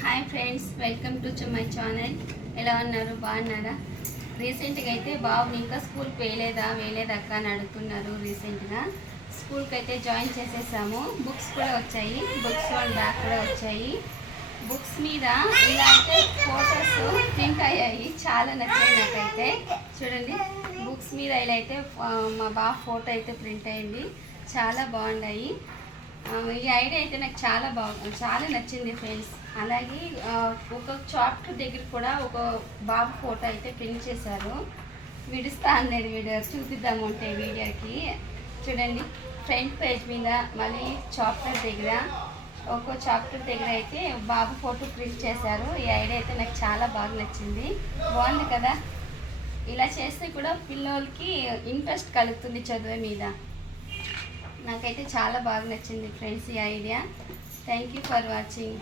Hi friends, welcome to my channel. ఎలా ఉన్నారు? బాగున్నారా? రీసెంట్గా అయితే బాబుని ఇంకా స్కూల్కి వేయలేదక్క అని అడుగుతున్నారు. రీసెంట్గా స్కూల్కి అయితే జాయిన్ చేసేసాము. బుక్స్ కూడా వచ్చాయి, బుక్స్ వన్ బ్యాగ్ కూడా వచ్చాయి. బుక్స్ మీద ఇలా అయితే ఫొటోస్ ప్రింట్ అయ్యాయి, చాలా నచ్చాయి నాకైతే. చూడండి, బుక్స్ మీద ఇలా అయితే మా బాబు ఫోటో అయితే ప్రింట్ అయ్యింది, చాలా బాగున్నాయి. ఈ ఐడియా అయితే నాకు చాలా నచ్చింది ఫ్రెండ్స్. అలాగే ఒక చాప్టర్ దగ్గర కూడా ఒక బాబు ఫోటో అయితే ప్రింట్ చేశారు. విడుస్తా అన్నది వీడియో చూపిద్దాము అంటే వీడియోకి. చూడండి, ఫ్రంట్ పేజ్ మీద మళ్ళీ చాప్టర్ దగ్గర ఒక్కో చాప్టర్ దగ్గర అయితే బాబు ఫోటో ప్రింట్ చేశారు. ఈ ఐడియా అయితే నాకు చాలా బాగా నచ్చింది, బాగుంది కదా. ఇలా చేస్తే కూడా పిల్లలకి ఇంట్రెస్ట్ కలుగుతుంది చదువు మీద. నాకైతే చాలా బాగా నచ్చింది ఫ్రెండ్స్ ఈ idea. Thank you for watching.